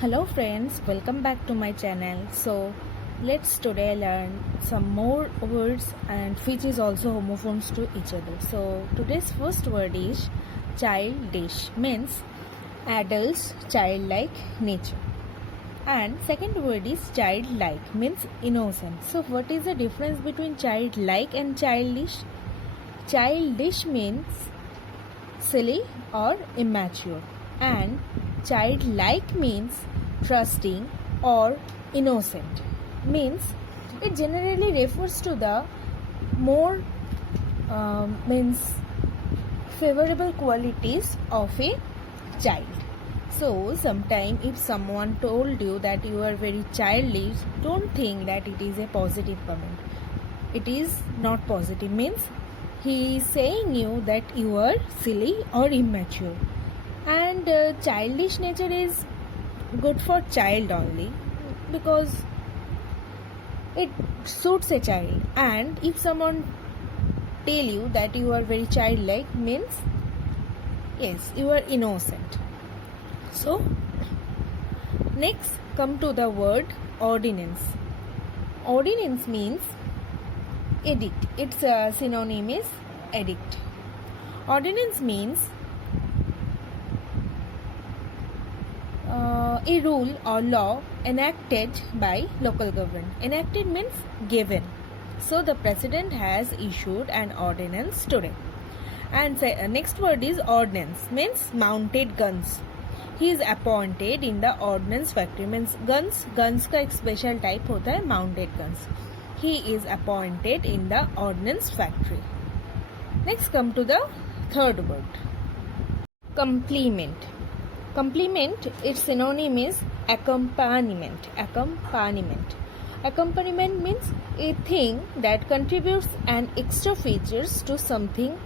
Hello friends, welcome back to my channel. So let's today learn some more words and which is also homophones to each other. So today's first word is childish, means adults childlike nature. And second word is childlike, means innocent. So what is the difference between childlike and childish? Childish means silly or immature, and childlike means trusting or innocent. Means it generally refers to the more means favorable qualities of a child. So sometime if someone told you that you are very childish, don't think that it is a positive comment. It is not positive, means he is saying you that you are silly or immature. And childish nature is good for child only because it suits a child. And if someone tell you that you are very childlike, means yes, you are innocent. So next come to the word ordinance. Ordinance means edict. Its synonym is edict. Ordinance means a rule or law enacted by local government. Enacted means given. So the president has issued an ordinance today. And next word is ordnance, means mounted guns. He is appointed in the ordnance factory, means guns का एक special type होता है mounted guns. He is appointed in the ordnance factory. Next come to the third word, complement. Complement, its synonym is accompaniment. Accompaniment means a thing that contributes an extra features to something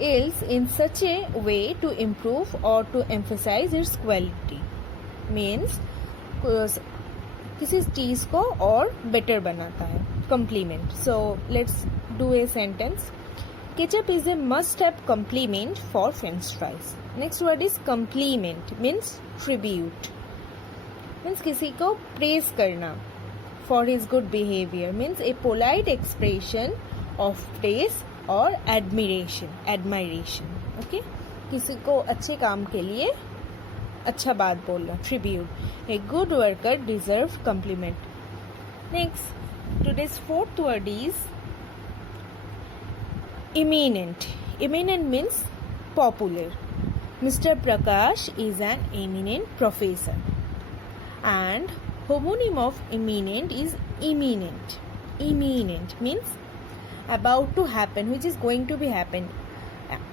else in such a way to improve or to emphasize its quality. Means किसी चीज को और better बनाता है. Complement. So let's do a sentence. Ketchup is a must-have complement for French fries. Next word is compliment, means tribute. Means किसी को praise करना for his good behavior. Means a polite expression of praise or admiration. Okay? किसी को अच्छे काम के लिए अच्छा बात बोलना. Tribute. A good worker deserves compliment. Next, today's fourth word is eminent. Eminent means popular. Mr. Prakash is an eminent professor. And homonym of eminent is imminent. Imminent means about to happen, which is going to be happen.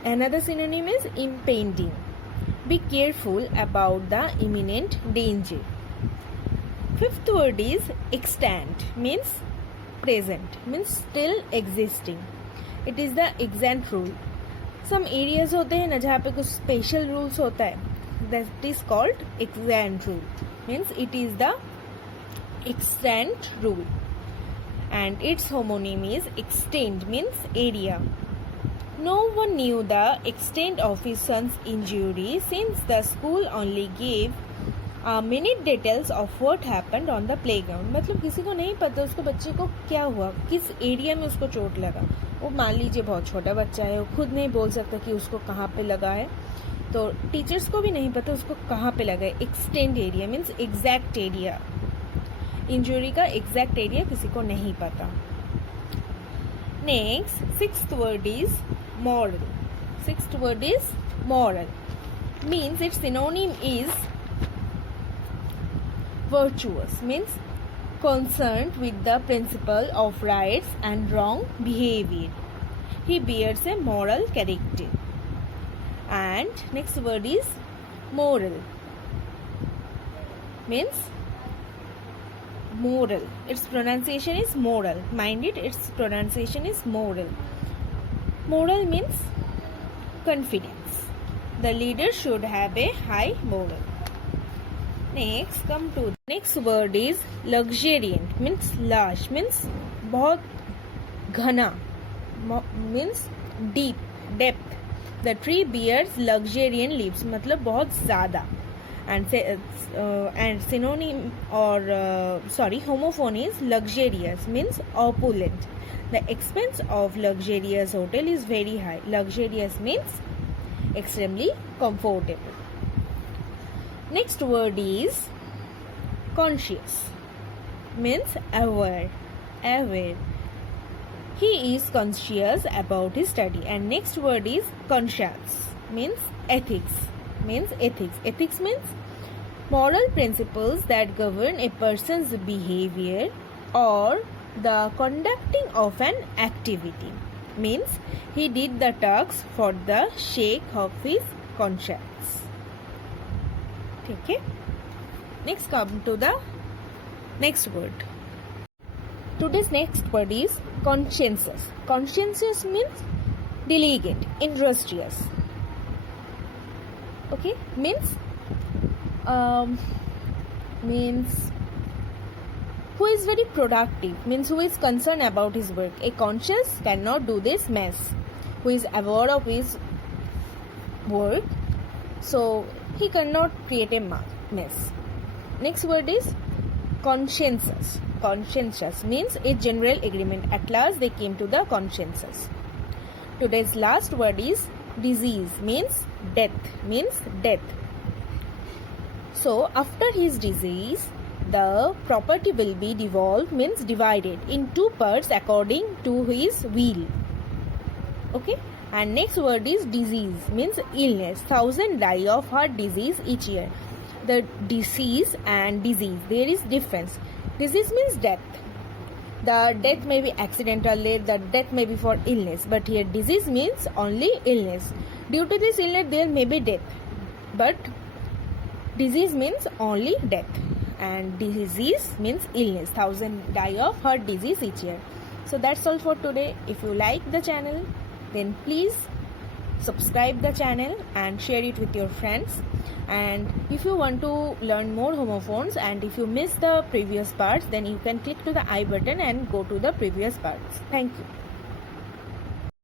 Another synonym is impending. Be careful about the imminent danger. Fifth word is extant, means present, means still existing. It is the extant rule. Some areas होते हैं ना जहाँ पे कुछ special rules होता है, that is called extant rule. Means it is the extant rule. And its homonym is extent, means area. No one knew the extent of his son's injury since the school only gave minute details of what happened on the playground. मतलब किसी को नहीं पता उसको बच्चे को क्या हुआ, किस एरिया में उसको चोट लगा. वो मान लीजिए बहुत छोटा बच्चा है, वो खुद नहीं बोल सकता कि उसको कहाँ पे लगा है, तो टीचर्स को भी नहीं पता उसको कहाँ पे लगा है. Extend area means exact area. Injury का एग्जैक्ट एरिया किसी को नहीं पता. Next sixth word is moral. Sixth word is moral, means it's synonym is virtuous, means concerned with the principle of rights and wrong behavior. He bears a moral character. And next word is moral, means moral. Its pronunciation is moral. Mind it, its pronunciation is moral. Moral means confidence. The leader should have a high moral. Next come to next word is luxuriant, means large, means बहुत घना, means deep, depth. The tree bears luxuriant leaves, मतलब बहुत ज़्यादा. and synonym or homophone is luxurious, means opulent. The expense of luxurious hotel is very high. Luxurious means extremely comfortable. Next word is conscious, means aware. He is conscious about his study. And next word is conscience, means ethics. Ethics means moral principles that govern a person's behavior or the conducting of an activity. Means he did the tasks for the sake of his conscience. Okay. Next come to the next word. Today's next word is conscientious. Conscientious means diligent, industrious. Okay, means who is very productive, means who is concerned about his work. A conscience cannot do this mess. Who is aware of his work, so he cannot create a mess. Next word is conscientious. Conscientious means a general agreement. At last they came to the consensus. Today's last word is disease, means death. So after his disease, the property will be devolved, means divided in two parts according to his will. Okay. And next word is disease, means illness. 1,000 die of heart disease each year. The disease and disease, there is difference. Disease means death. The death may be accidental, the death may be for illness, but here disease means only illness. Due to this illness there may be death, but disease means only death, and disease means illness. 1,000 die of heart disease each year. So that's all for today. If you like the channel, then please subscribe the channel and share it with your friends. And if you want to learn more homophones and if you miss the previous parts, then you can click to the I button and go to the previous parts. Thank you.